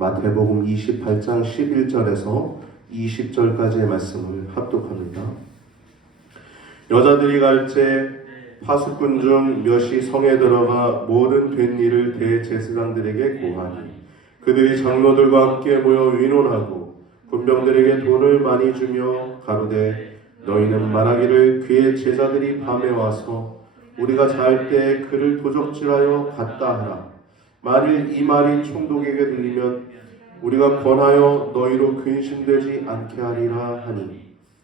마태복음 28장 11절에서 20절까지의 말씀을 합독합니다. 여자들이 갈새 파수꾼 중 몇이 성에 들어가 모든 된 일을 대제사장들에게 고하니 그들이 장로들과 함께 모여 의논하고 군병들에게 돈을 많이 주며 가로되 너희는 말하기를 그의 제자들이 밤에 와서 우리가 잘 때 그를 도적질하여 갔다 하라. 만일 이 말이 총독에게 들리면 우리가 권하여 너희로 근심되지 않게 하리라 하니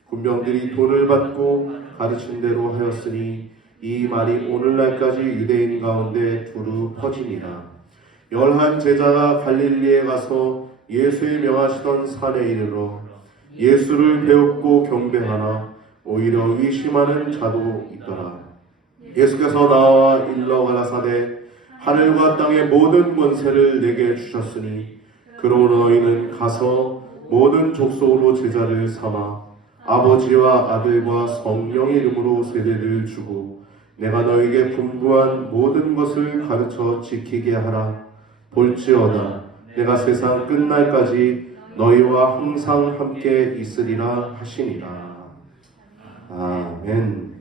군병들이 돈을 받고 가르친 대로 하였으니 이 말이 오늘날까지 유대인 가운데 두루 퍼지니라. 11 제자가 갈릴리에 가서 예수의 명하시던 산에 이르러 예수를 배웁고 경배하나 오히려 의심하는 자도 있더라. 예수께서 나와 일러 가라사대 하늘과 땅의 모든 권세를 내게 주셨으니 그러므로 너희는 가서 모든 족속으로 제자를 삼아 아버지와 아들과 성령의 이름으로 세례를 주고 내가 너희에게 분부한 모든 것을 가르쳐 지키게 하라. 볼지어다 내가 세상 끝날까지 너희와 항상 함께 있으리라 하시니라. 아멘.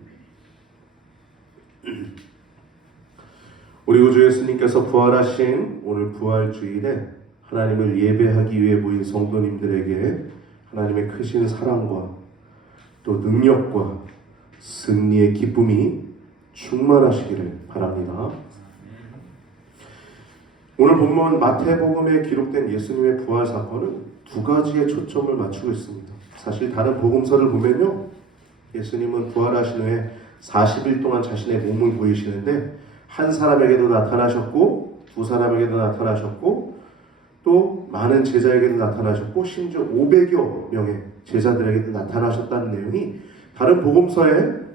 우리 우주 예수님께서 부활하신 오늘 부활주일에 하나님을 예배하기 위해 모인 성도님들에게 하나님의 크신 사랑과 또 능력과 승리의 기쁨이 충만하시기를 바랍니다. 오늘 본문 마태복음에 기록된 예수님의 부활 사건은 두 가지의 초점을 맞추고 있습니다. 사실 다른 복음서를 보면요, 예수님은 부활하신 후에 40일 동안 자신의 몸을 보이시는데 한 사람에게도 나타나셨고 두 사람에게도 나타나셨고 또 많은 제자에게도 나타나셨고 심지어 500여 명의 제자들에게도 나타나셨다는 내용이 다른 복음서에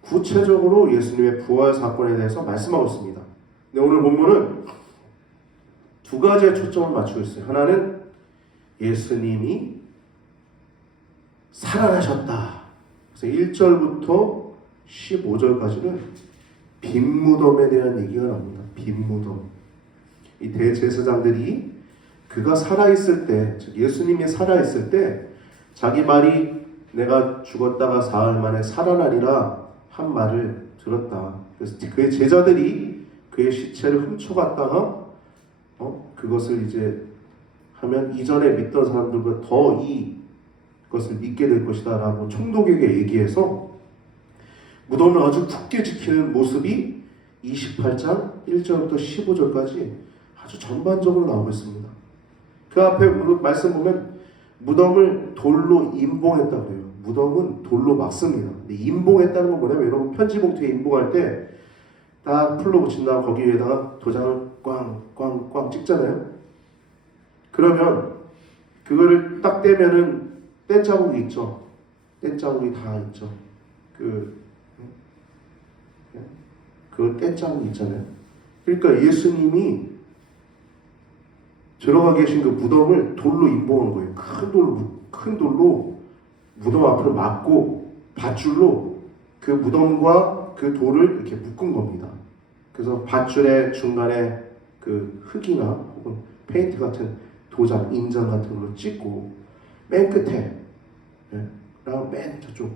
구체적으로 예수님의 부활 사건에 대해서 말씀하고 있습니다. 근데 오늘 본문은 두 가지의 초점을 맞추고 있어요. 하나는 예수님이 살아나셨다. 그래서 1절부터 15절까지는 빈 무덤에 대한 얘기가 나옵니다. 빈 무덤. 이 대제사장들이 그가 살아있을 때, 즉 예수님이 살아있을 때 자기 말이 내가 죽었다가 사흘 만에 살아나리라 한 말을 들었다. 그래서 그의 제자들이 그의 시체를 훔쳐갔다가 그것을 이제 하면 이전에 믿던 사람들보다 더 이것을 믿게 될 것이다 라고 총독에게 얘기해서 무덤을 아주 굳게 지키는 모습이 28장 1절부터 15절까지 아주 전반적으로 나오고 있습니다. 그 앞에 말씀 보면 무덤을 돌로 임봉했다고 해요. 무덤은 돌로 막습니다. 근데 임봉했다는 건 뭐냐면 여러분 편지 봉투에 임봉할 때 딱 풀로 붙인 다음 거기 위에다가 도장을 꽝꽝꽝 찍잖아요. 그러면 그거를 딱 떼면은 뗀 자국이 있죠. 뗀 자국이 다 있죠. 그 뗀 자국이 있잖아요. 그러니까 예수님이 들어가 계신 그 무덤을 돌로 임봉한 거예요. 큰 돌로 무덤 앞을 막고 밧줄로 그 무덤과 그 돌을 이렇게 묶은 겁니다. 그래서 밧줄의 중간에 그 흙이나 혹은 페인트 같은 도장, 인장 같은 걸로 찍고 맨 끝에, 맨 저쪽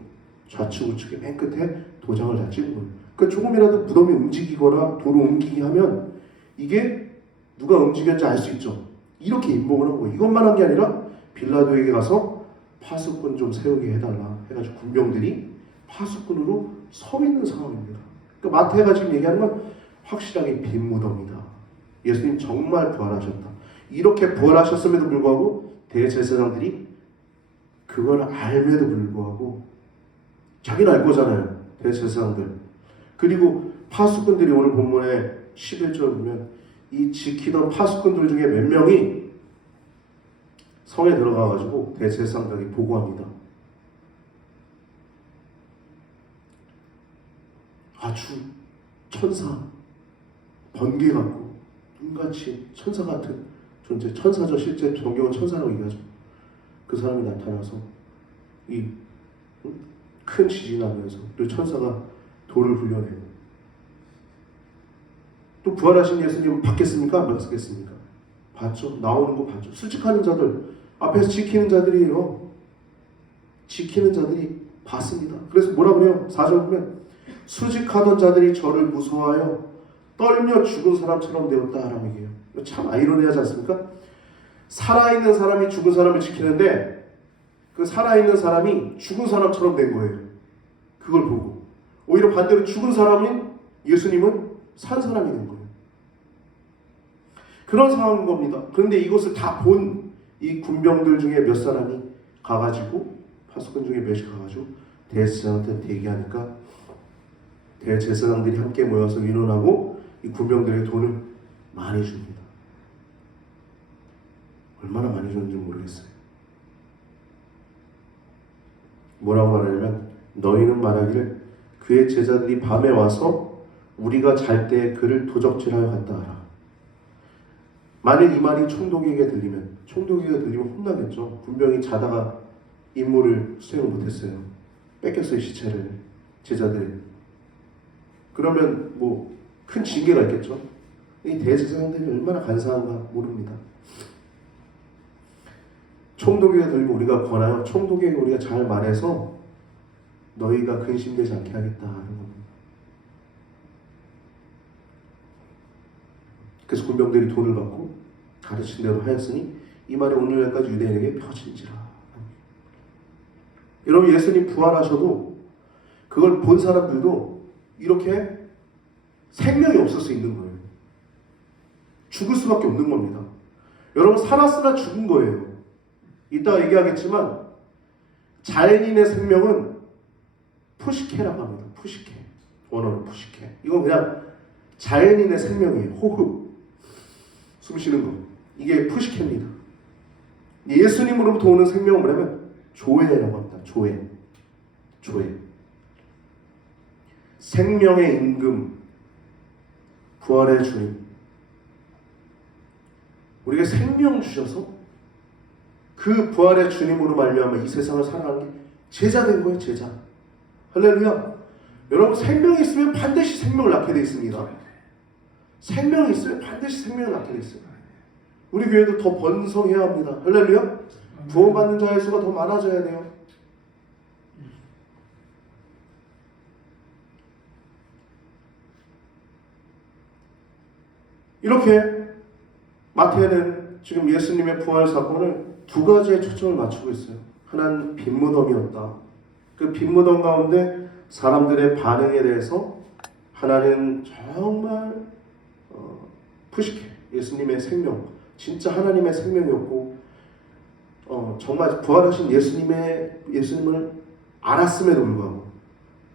좌측 우측에 맨 끝에 도장을 다 찍은 거예요. 그러니까 조금이라도 무덤이 움직이거나 돌을 옮기게 하면 이게 누가 움직였는지 알 수 있죠. 이렇게 임봉을 한 거예요. 이것만 한 게 아니라 빌라도에게 가서 파수꾼 좀 세우게 해달라 해가지고 군병들이 파수꾼으로 서 있는 상황입니다. 그러니까 마태가 지금 얘기하는 건 확실하게 빈 무덤이다. 예수님 정말 부활하셨다. 이렇게 부활하셨음에도 불구하고 대제사장들이 그걸 알면도 불구하고 자기는 알 거잖아요. 대제사장들. 그리고 파수꾼들이 오늘 본문에 11절 보면 이 지키던 파수꾼들 중에 몇 명이 성에 들어가가지고 대제사장들에게 보고합니다. 아주 천사, 번개 같고 눈같이 천사 같은 존재, 천사죠. 실제 성경은 천사라고 얘기하죠. 그 사람이 나타나서 이 큰 지진이 나면서 또 천사가 돌을 굴려내고 또 부활하신 예수님은 받겠습니까? 안 받겠습니까? 봤죠? 나오는 거 봤죠? 수직하는 자들, 앞에서 지키는 자들이에요. 지키는 자들이 봤습니다. 그래서 뭐라 그래요? 4절 보면 수직하던 자들이 저를 무서워하여 떨며 죽은 사람처럼 되었다라고 얘기해요. 참 아이러니하지 않습니까? 살아있는 사람이 죽은 사람을 지키는데 그 살아있는 사람이 죽은 사람처럼 된 거예요. 그걸 보고 오히려 반대로 죽은 사람인 예수님은 산 사람이 된 거예요. 그런 상황인 겁니다. 그런데 이것을 다 본 이 군병들 중에 몇 사람이 가가지고 파수꾼 중에 몇이 가가지고 대제사장한테 대기하니까 대제사장들이 함께 모여서 의논하고 이 군병들에게 돈을 많이 줍니다. 얼마나 많이 줬는지 모르겠어요. 뭐라고 말하냐면 너희는 말하기를 그의 제자들이 밤에 와서 우리가 잘 때 그를 도적질하여 갔다 하라. 만일 이 말이 총독에게 들리면 혼나겠죠. 군병이 자다가 임무를 수행을 못했어요. 뺏겼어요, 시체를. 제자들. 그러면 뭐 큰 징계가 있겠죠. 이 대제사장들이 얼마나 간사한가 모릅니다. 총독에게 들리면 우리가 권하여 총독에게 우리가 잘 말해서 너희가 근심되지 않게 하겠다 하는 겁니다. 그래서 군병들이 돈을 받고 가르친 대로 하였으니 이 말이 오늘날까지 유대인에게 펴진지라. 여러분, 예수님 부활하셔도 그걸 본 사람들도 이렇게 생명이 없을 수 있는 거예요. 죽을 수밖에 없는 겁니다. 여러분, 살았으나 죽은 거예요. 이따가 얘기하겠지만 자연인의 생명은 푸시케라고 합니다. 푸시케. 원어는 푸시케. 이건 그냥 자연인의 생명이에요. 호흡. 숨 쉬는 거. 이게 푸시케입니다. 예수님으로부터 오는 생명은 뭐냐면 조회라고 합니다. 조회. 생명의 임금, 부활의 주님. 우리에게 생명 주셔서 그 부활의 주님으로 말미암아 이 세상을 살아가는 게 제자 된 거예요. 제자. 할렐루야. 여러분, 생명이 있으면 반드시 생명을 낳게 되어 있습니다. 생명이 있으면 반드시 생명을 낳게 되어 있어요. 우리 교회도 더 번성해야 합니다. 할렐루야. 구원받는 자의 수가 더 많아져야 돼요. 이렇게 마태는 지금 예수님의 부활 사건을 두 가지에 초점을 맞추고 있어요. 하나는 빈무덤이었다. 그 빈무덤 가운데 사람들의 반응에 대해서 하나는 정말 푸시케, 예수님의 생명, 진짜 하나님의 생명이었고 정말 부활하신 예수님을 알았음에도 불구하고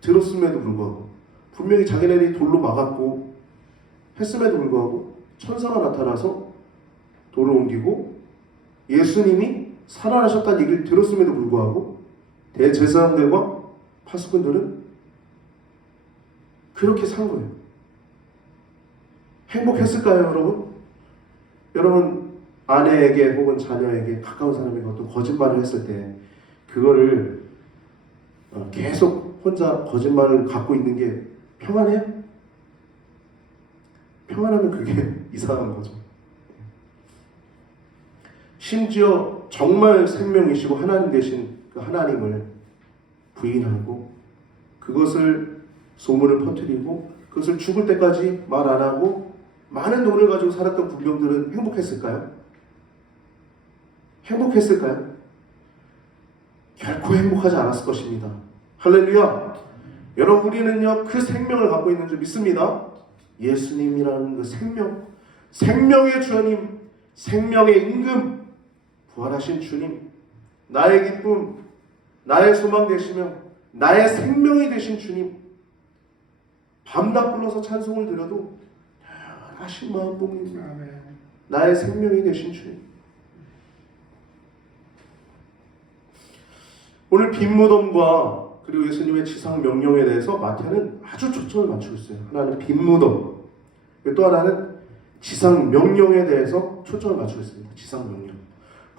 들었음에도 불구하고 분명히 자기네들이 돌로 막았고 했음에도 불구하고 천사가 나타나서 돌을 옮기고 예수님이 살아나셨다는 얘기를 들었음에도 불구하고 대제사장들과 파수꾼들은 그렇게 산 거예요. 행복했을까요, 여러분? 여러분, 아내에게 혹은 자녀에게 가까운 사람에게 어떤 거짓말을 했을 때 그거를 계속 혼자 거짓말을 갖고 있는 게 평안해요? 평안하면 그게 이상한 거죠. 심지어 정말 생명이시고 하나님 되신 그 하나님을 부인하고 그것을 소문을 퍼뜨리고 그것을 죽을 때까지 말 안 하고 많은 돈을 가지고 살았던 군병들은 행복했을까요? 행복했을까요? 결코 행복하지 않았을 것입니다. 할렐루야! 여러분, 우리는요 그 생명을 갖고 있는 줄 믿습니다. 예수님이라는 그 생명, 생명의 주님, 생명의 임금, 부활하신 주님, 나의 기쁨, 나의 소망 되시며 나의 생명이 되신 주님, 밤낮 불러서 찬송을 드려도 하신 마음 복님, 나의 생명이 되신 주님. 오늘 빈무덤과 그리고 예수님의 지상 명령에 대해서 마태는 아주 초점을 맞추고 있어요. 하나는 빈무덤, 또 하나는 지상 명령에 대해서 초점을 맞추고 있습니다. 지상 명령.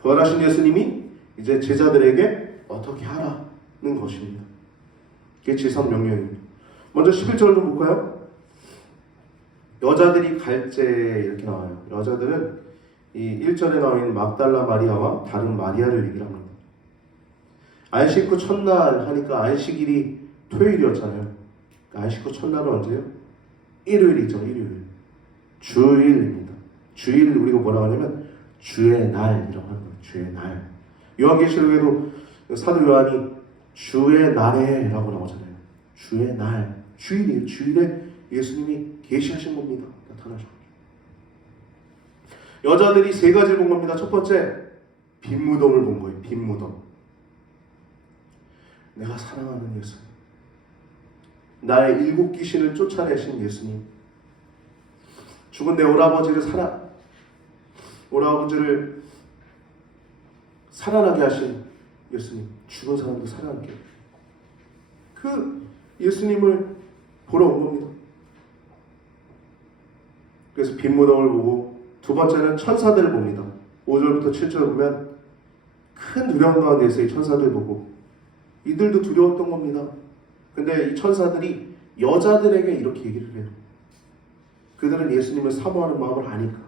부활하신 예수님이 이제 제자들에게 어떻게 하라는 것입니다. 그게 지상 명령입니다. 먼저 11절 좀 볼까요? 여자들이 갈제 이렇게 나와요. 여자들은 이 1절에 나와 있는 막달라 마리아와 다른 마리아를 얘기를 합니다. 안식 후 첫날 하니까 안식일이 토요일이었잖아요. 안식 후 첫날은 언제요? 일요일이죠. 일요일. 주일입니다. 주일 우리가 뭐라고 하냐면 주의 날이라고 하는 거예요. 주의 날. 요한계시록에도 사도 요한이 주의 날에라고 나오잖아요. 주의 날. 주일이에요. 주일에 예수님이 계시하신 겁니다. 나타나신 거죠. 여자들이 세 가지를 본 겁니다. 첫 번째, 빈무덤을 본 거예요. 빈무덤. 내가 사랑하는 예수님. 나의 일곱 귀신을 쫓아내신 예수님. 죽은 내 오라버지를 살아나게 하신 예수님. 죽은 사람도 살아나게. 그 예수님을 보러 온 겁니다. 그래서 빈무덤을 보고, 두 번째는 천사들을 봅니다. 5절부터 7절 보면 큰 두려움 가운데서 이 천사들 보고, 이들도 두려웠던 겁니다. 근데 이 천사들이 여자들에게 이렇게 얘기를 해요. 그들은 예수님을 사모하는 마음을 아니까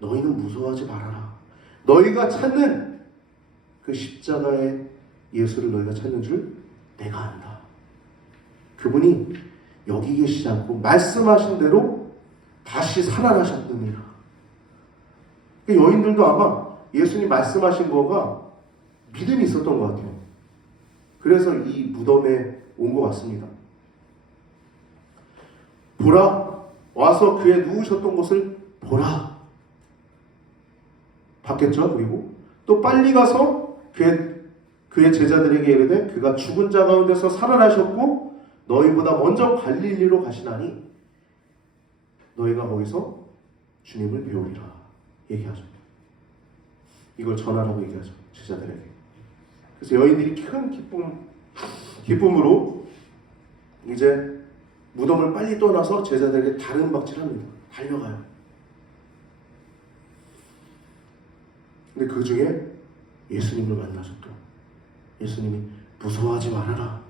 너희는 무서워하지 말아라. 너희가 찾는 그 십자가의 예수를 너희가 찾는 줄 내가 안다. 그분이 여기 계시지 않고 말씀하신 대로 다시 살아나셨느니라. 여인들도 아마 예수님 말씀하신 거가 믿음이 있었던 것 같아요. 그래서 이 무덤에 온 것 같습니다. 보라, 와서 그의 누우셨던 곳을 보라. 봤겠죠? 그리고 또 빨리 가서 그의 제자들에게 이르되 그가 죽은 자 가운데서 살아나셨고 너희보다 먼저 갈릴리로 가시나니 너희가 거기서 주님을 배우리라 얘기하죠. 이걸 전하라고 얘기하죠. 제자들에게. 그래서 여인들이 큰 기쁨으로 이제 무덤을 빨리 떠나서 제자들에게 다른 박질합니다. 달려가요. 근데 그 중에 예수님을 만나서 또 예수님이 무서워하지 말아라.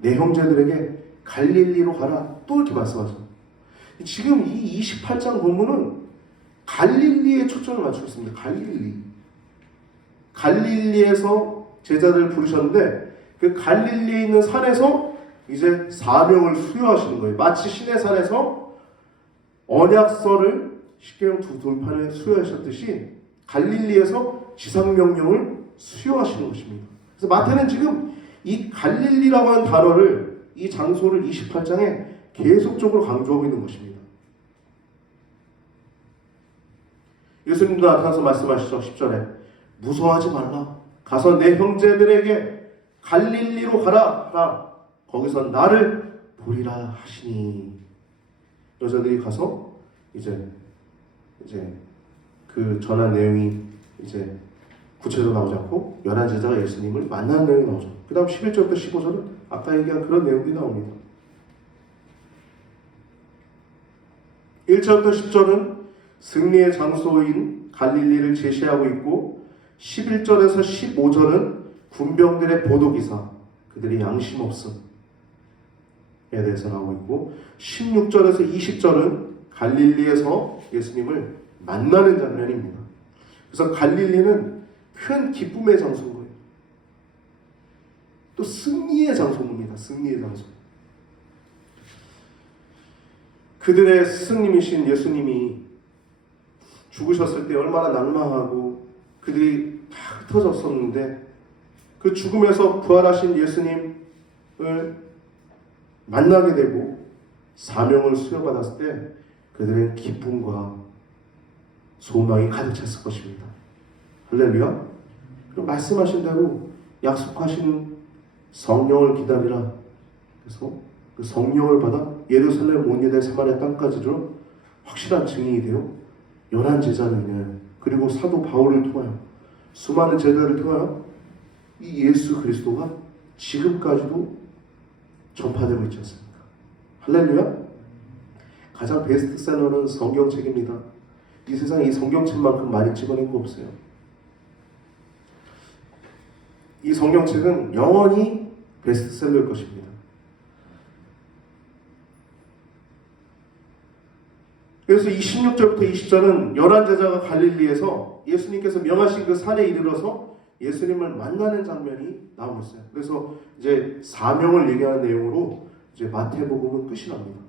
내 형제들에게 갈릴리로 가라. 또 이렇게 말씀하세요. 지금 이 28장 본문은 갈릴리에 초점을 맞추고 있습니다. 갈릴리에서 제자들을 부르셨는데 그 갈릴리에 있는 산에서 이제 사명을 수여하시는 거예요. 마치 시내산에서 언약서를 십계명 두 돌판을 수여하셨듯이 갈릴리에서 지상명령을 수여하시는 것입니다. 그래서 마태는 지금 이 갈릴리라고 하는 단어를, 이 장소를 28장에 계속적으로 강조하고 있는 것입니다. 예수님도 나타나서 말씀하시죠. 10절에 무서워하지 말라. 가서 내 형제들에게 갈릴리로 가라. 거기서 나를 보리라 하시니. 여자들이 가서 이제 그 전한 내용이 이제 구체적으로 나오지 않고 11제자가 예수님을 만나는 내용이 나오죠. 그 다음 11절부터 15절은 아까 얘기한 그런 내용이 나옵니다. 1절부터 10절은 승리의 장소인 갈릴리를 제시하고 있고 11절에서 15절은 군병들의 보도기사, 그들의 양심 없음에 대해서 나오고 있고 16절에서 20절은 갈릴리에서 예수님을 만나는 장면입니다. 그래서 갈릴리는 큰 기쁨의 장소인 거예요. 또 승리의 장소입니다. 승리의 장소. 그들의 스승님이신 예수님이 죽으셨을 때 얼마나 낭망하고 그들이 다 흩어졌었는데 그 죽음에서 부활하신 예수님을 만나게 되고 사명을 수여받았을 때 그들의 기쁨과 소망이 가득 찼을 것입니다. 할렐루야. 그럼 말씀하신 대로 약속하신 성령을 기다리라. 그래서 그 성령을 받아 예루살렘 온 유대 사마리아 땅까지로 확실한 증인이 되어 11제자를 그리고 사도 바울을 통하여 수많은 제자를 통하여 이 예수 그리스도가 지금까지도 전파되고 있지 않습니까? 할렐루야. 가장 베스트셀러는 성경책입니다. 이 세상에 이 성경책만큼 많이 찍어낸 거 없어요. 이 성경책은 영원히 베스트셀러일 것입니다. 그래서 26절부터 20절은 11제자가 갈릴리에서 예수님께서 명하신 그 산에 이르러서 예수님을 만나는 장면이 나오고 있어요. 그래서 이제 사명을 얘기하는 내용으로 이제 마태복음은 끝이 납니다.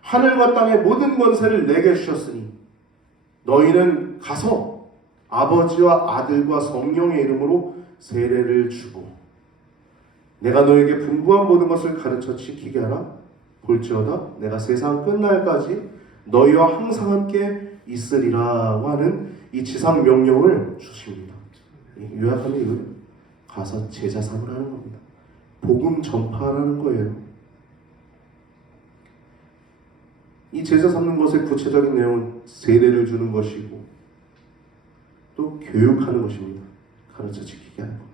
하늘과 땅의 모든 권세를 내게 주셨으니 너희는 가서 아버지와 아들과 성령의 이름으로 세례를 주고 내가 너에게 분부한 모든 것을 가르쳐 지키게 하라. 볼지어다 내가 세상 끝날까지 너희와 항상 함께 있으리라고 하는 이 지상 명령을 주십니다. 요약하면 이거예요. 가서 제자 삼으라는 겁니다. 복음 전파하라는 거예요. 이 제자 삼는 것의 구체적인 내용은 세례를 주는 것이고 또 교육하는 것입니다. 가르쳐 지키게 하는 것.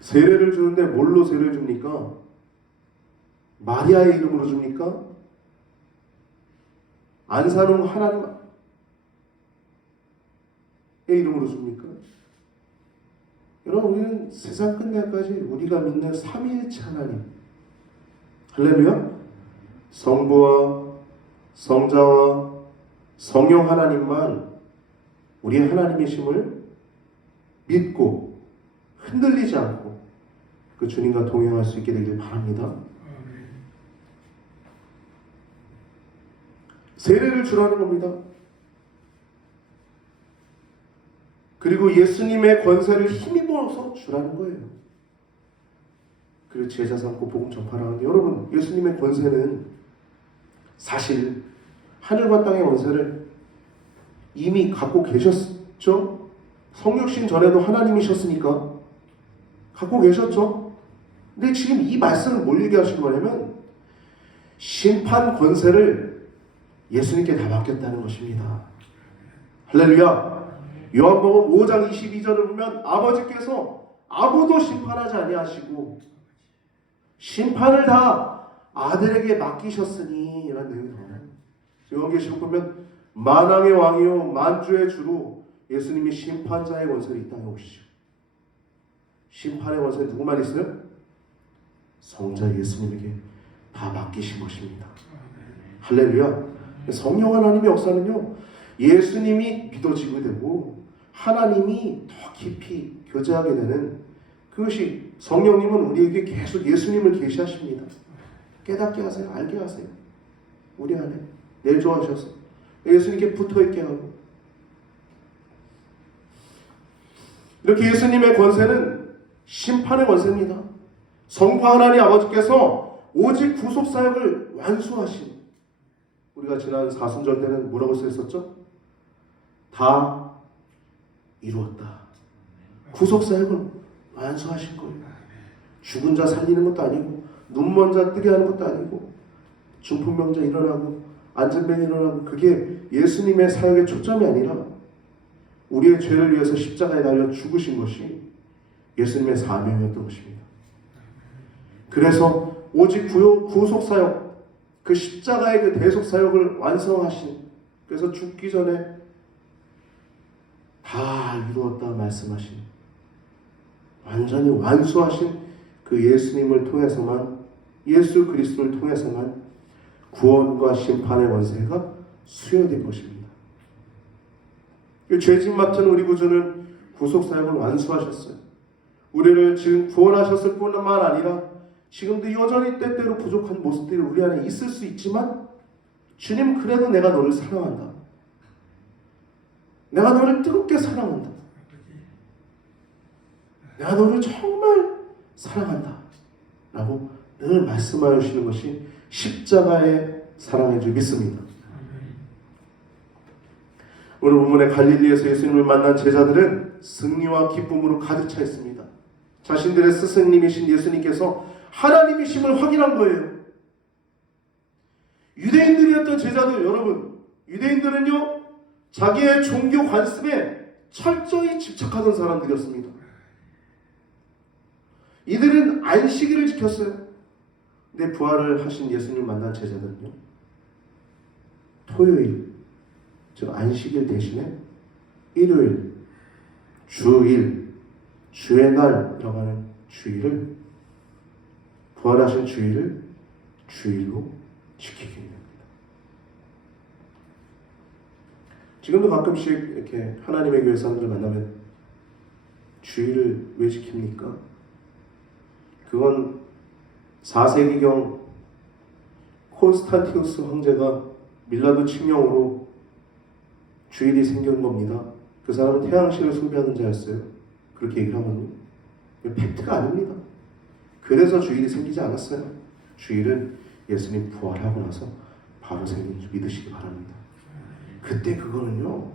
세례를 주는데 뭘로 세례를 줍니까? 마리아의 이름으로 줍니까? 안 사는 하나님의 이름으로 줍니까? 여러분, 우리는 세상 끝날까지 우리가 믿는 삼위일체 하나님, 할렐루야, 성부와 성자와 성령 하나님만 우리의 하나님이심을 믿고 흔들리지 않고 그 주님과 동행할 수 있게 되길 바랍니다. 세례를 주라는 겁니다. 그리고 예수님의 권세를 힘입어서 주라는 거예요. 그리고 제자 삼고 복음 전파라는데, 여러분, 예수님의 권세는 사실 하늘과 땅의 권세를 이미 갖고 계셨죠? 성육신 전에도 하나님이셨으니까 갖고 계셨죠? 근데 지금 이 말씀을 뭘 얘기하신 거냐면 심판 권세를 예수님께 다 맡겼다는 것입니다. 할렐루야. 요한복음 5장 22절을 보면 아버지께서 아무도 심판하지 아니하시고 심판을 다 아들에게 맡기셨으니 이라는 내용이 나와요. 요한계시록 보면 만왕의 왕이요 만주의 주로 예수님이 심판자의 원세를 이 땅에 오시죠. 심판의 원세 누구만 있어요? 성자 예수님에게 다 맡기신 것입니다. 할렐루야. 성령 하나님의 역사는요, 예수님이 믿어지게 되고 하나님이 더 깊이 교제하게 되는, 그것이 성령님은 우리에게 계속 예수님을 계시하십니다. 깨닫게 하세요. 알게 하세요. 우리 안에 내조하셔서 예수님께 붙어있게 하고, 이렇게 예수님의 권세는 심판의 권세입니다. 성부 하나님 아버지께서 오직 구속사역을 완수하신, 우리가 지난 사순절 때는 뭐라고 써있었죠? 다 이루었다. 구속사역을 완수하신 거예요. 죽은 자 살리는 것도 아니고, 눈먼 자 뜨게 하는 것도 아니고, 중풍병자 일어나고 안전병 일어나고, 그게 예수님의 사역의 초점이 아니라 우리의 죄를 위해서 십자가에 달려 죽으신 것이 예수님의 사명이었던 것입니다. 그래서 오직 구속사역, 그 십자가의 그 대속사역을 완성하신, 그래서 죽기 전에 다 이루었다 말씀하신, 완전히 완수하신 그 예수님을 통해서만, 예수 그리스도를 통해서만 구원과 심판의 원세가 수여된 것입니다. 죄짐 맡은 우리 구주는 구속사역을 완수하셨어요. 우리를 지금 구원하셨을 뿐만 아니라 지금도 여전히 때때로 부족한 모습들이 우리 안에 있을 수 있지만, 주님, 그래도 내가 너를 사랑한다. 내가 너를 뜨겁게 사랑한다. 내가 너를 정말 사랑한다. 라고 늘 말씀하여 주시는 것이 십자가의 사랑인 줄 믿습니다. 오늘 본문의 갈릴리에서 예수님을 만난 제자들은 승리와 기쁨으로 가득 차 있습니다. 자신들의 스승님이신 예수님께서 하나님이심을 확인한 거예요. 유대인들이었던 제자들, 여러분, 유대인들은요, 자기의 종교 관습에 철저히 집착하던 사람들이었습니다. 이들은 안식일을 지켰어요. 근데 부활을 하신 예수님을 만난 제자들은요, 토요일, 즉 안식일 대신에 일요일, 주일, 주의 날이라고 하는 주일을, 부활하신 주일을 주일로 지키게 됩니다. 지금도 가끔씩 이렇게 하나님의 교회 사람들 만나면 주일을 왜 지킵니까? 그건 4세기경 콘스탄티누스 황제가 밀라도 칙령으로 주일이 생긴 겁니다. 그 사람은 태양신을 숭배하는 자였어요. 그렇게 얘기를 하거든요. 팩트가 아닙니다. 그래서 주일이 생기지 않았어요. 주일은 예수님 부활하고 나서 바로 생긴 줄 믿으시기 바랍니다. 그때 그거는요,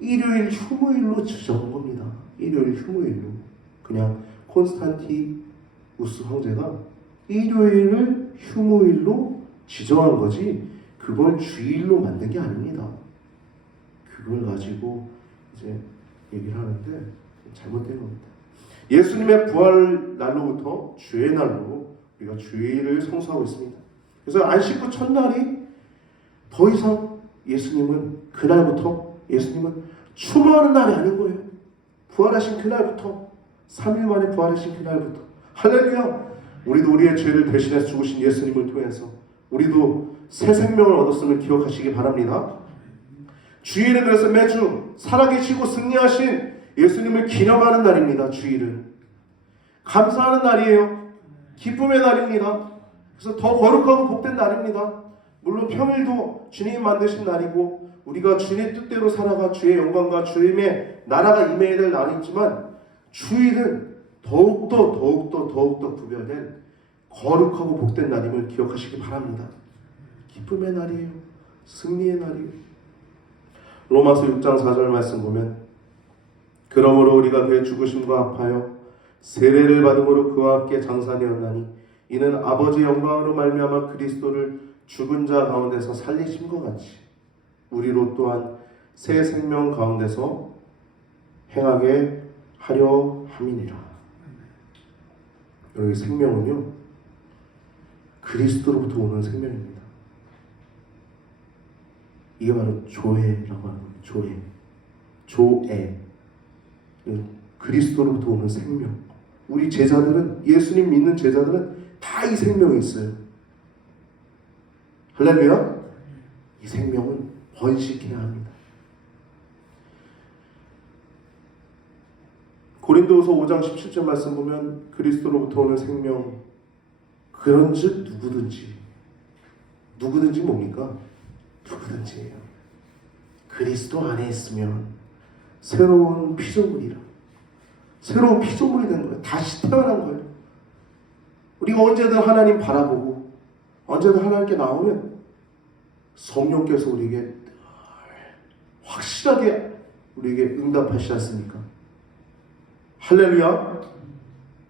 일요일 휴무일로 지정한 겁니다. 일요일 휴무일로. 그냥 콘스탄티누스 황제가 일요일을 휴무일로 지정한 거지, 그걸 주일로 만든 게 아닙니다. 그걸 가지고 이제 얘기를 하는데 잘못된 겁니다. 예수님의 부활 날로부터 주의 날로 우리가 주일을 성수하고 있습니다. 그래서 안식구 첫날이 더 이상 예수님은 그날부터 예수님은 추모하는 날이 아닌 거예요. 부활하신 그날부터, 3일 만에 부활하신 그날부터, 할렐루야! 우리도 우리의 죄를 대신해서 죽으신 예수님을 통해서 우리도 새 생명을 얻었음을 기억하시기 바랍니다. 주일은 그래서 매주 살아계시고 승리하신 예수님을 기념하는 날입니다. 주일은 감사하는 날이에요. 기쁨의 날입니다. 그래서 더 거룩하고 복된 날입니다. 물론 평일도 주님이 만드신 날이고 우리가 주님의 뜻대로 살아가 주의 영광과 주님의 나라가 임해야 될 날이지만, 주일은 더욱더 구별된 거룩하고 복된 날임을 기억하시기 바랍니다. 기쁨의 날이에요. 승리의 날이에요. 로마서 6장 4절 말씀 보면, 그러므로 우리가 그의 죽으심과 합하여 세례를 받음으로 그와 함께 장사되었나니 이는 아버지의 영광으로 말미암아 그리스도를 죽은 자 가운데서 살리심과 같이 우리로 또한 새 생명 가운데서 행하게 하려 함이니라. 여기 생명은요, 그리스도로부터 오는 생명입니다. 이게 바로 조회라고 하는 거예요. 조회. 그리스도로부터 오는 생명. 우리 제자들은, 예수님 믿는 제자들은 다 이 생명이 있어요. 할렐루야. 이 생명은 번식해야 합니다. 고린도후서 5장 17절 말씀 보면, 그리스도로부터 오는 생명, 그런즉 누구든지 뭡니까? 누구든지예요. 그리스도 안에 있으면 새로운 피조물이라. 새로운 피조물이 된 거예요. 다시 태어난 거예요. 우리가 언제든 하나님 바라보고 언제든 하나님께 나오면 성령께서 우리에게 확실하게 우리에게 응답하시지 않습니까? 할렐루야.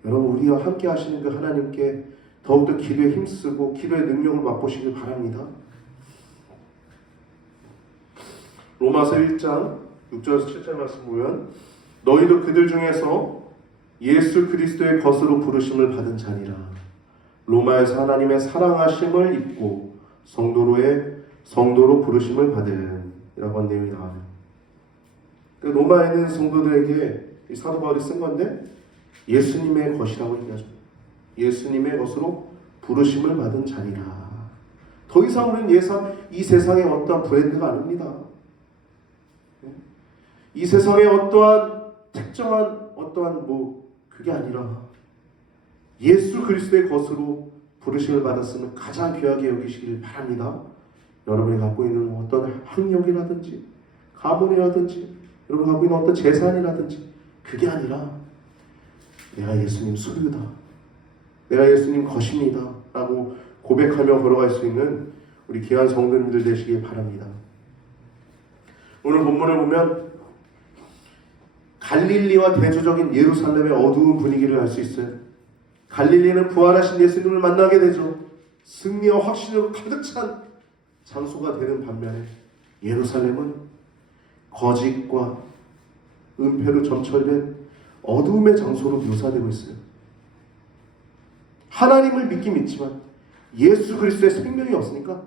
여러분, 우리와 함께 하시는 그 하나님께 더욱더 기도에 힘쓰고 기도의 능력을 맛보시길 바랍니다. 로마서 1장 6절에서 7절 말씀 보면, 너희도 그들 중에서 예수 그리스도의 것으로 부르심을 받은 자니라. 로마에서 하나님의 사랑하심을 입고 성도로 부르심을 받은 이라고 한 내용이 나와요. 로마에 있는 성도들에게 이 사도 바울이 쓴 건데, 예수님의 것이라고 얘기하죠. 예수님의 것으로 부르심을 받은 자니라. 더 이상 우리는 이 세상의 어떠한 브랜드가 아닙니다. 이 세상의 어떠한 특정한 그게 아니라 예수 그리스도의 것으로 부르심을 받았으면 가장 귀하게 여기시기를 바랍니다. 여러분이 갖고 있는 어떤 학력이라든지 가문이라든지 여러분이 갖고 있는 어떤 재산이라든지 그게 아니라 내가 예수님 소유다, 내가 예수님 것입니다 라고 고백하며 걸어갈 수 있는 우리 귀한 성도님들 되시길 바랍니다. 오늘 본문을 보면 갈릴리와 대조적인 예루살렘의 어두운 분위기를 알 수 있어요. 갈릴리는 부활하신 예수님을 만나게 되죠. 승리와 확신으로 가득 찬 장소가 되는 반면에 예루살렘은 거짓과 은폐로 점철된 어두움의 장소로 묘사되고 있어요. 하나님을 믿긴 믿지만 예수 그리스도의 생명이 없으니까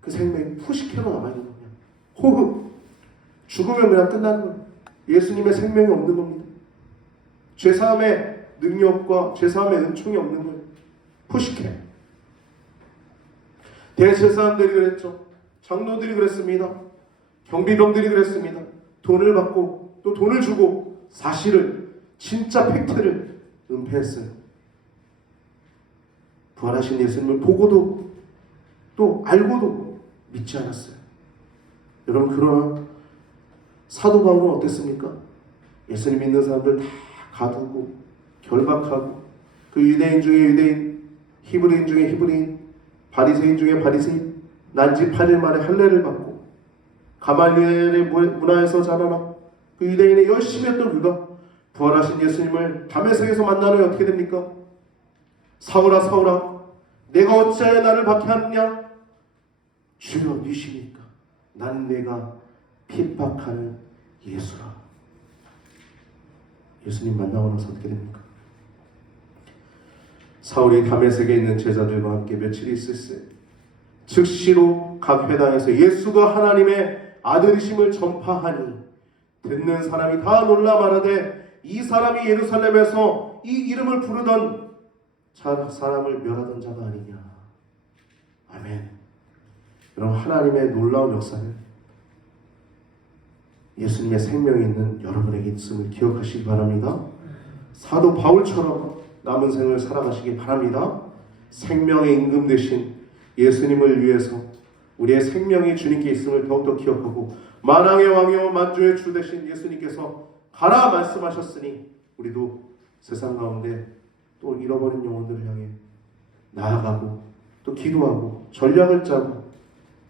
그 생명이 푸시케로 남아있는 거예요. 호흡, 죽으면 그냥 끝나는 거예요. 예수님의 생명이 없는 겁니다. 죄사함의 능력과 죄사함의 은총이 없는 거예요. 푸시케. 대제사장들이 그랬죠. 장로들이 그랬습니다. 경비병들이 그랬습니다. 돈을 받고 또 돈을 주고 사실을, 진짜 팩트를 은폐했어요. 부활하신 예수님을 보고도 또 알고도 믿지 않았어요. 여러분, 그러나 사도 바울은 어땠습니까? 예수님 믿는 사람들 다 가두고 결박하고, 그 유대인 중에 유대인, 히브리인 중에 히브리인, 바리새인 중에 바리새인, 난지 8일 만에 할례를 받고 가말리엘의 문화에서 자라나 그 유대인의 열심히 했던 그가 부활하신 예수님을 다메섹에서 만나는 게 어떻게 됩니까? 사울아 사울아 내가 어찌하여 나를 박해하느냐? 주여 니시니까 난 내가 핍박하는 예수라. 예수님 만나고 나서 어떻게 됩니까? 사울이 다메섹에 있는 제자들과 함께 며칠 있을세 즉시로 각 회당에서 예수가 하나님의 아들이심을 전파하니 듣는 사람이 다 놀라 말하되 이 사람이 예루살렘에서 이 이름을 부르던 사람을 멸하던 자가 아니냐. 아멘. 여러분, 하나님의 놀라운 역사는 예수님의 생명이 있는 여러분에게 있음을 기억하시기 바랍니다. 사도 바울처럼 남은 생을 살아가시기 바랍니다. 생명의 임금 되신 예수님을 위해서 우리의 생명이 주님께 있음을 더욱더 기억하고, 만왕의 왕이요 만주의 주 되신 예수님께서 가라 말씀하셨으니 우리도 세상 가운데 또 잃어버린 영혼들을 향해 나아가고 또 기도하고 전략을 짜고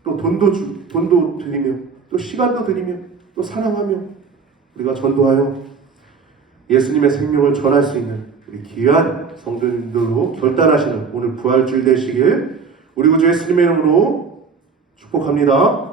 또 돈도 드리며 또 시간도 드리며 또 사랑하며 우리가 전도하여 예수님의 생명을 전할 수 있는 우리 귀한 성도님들로 결단하시는 오늘 부활주일 되시길 우리 구주 예수님의 이름으로 축복합니다.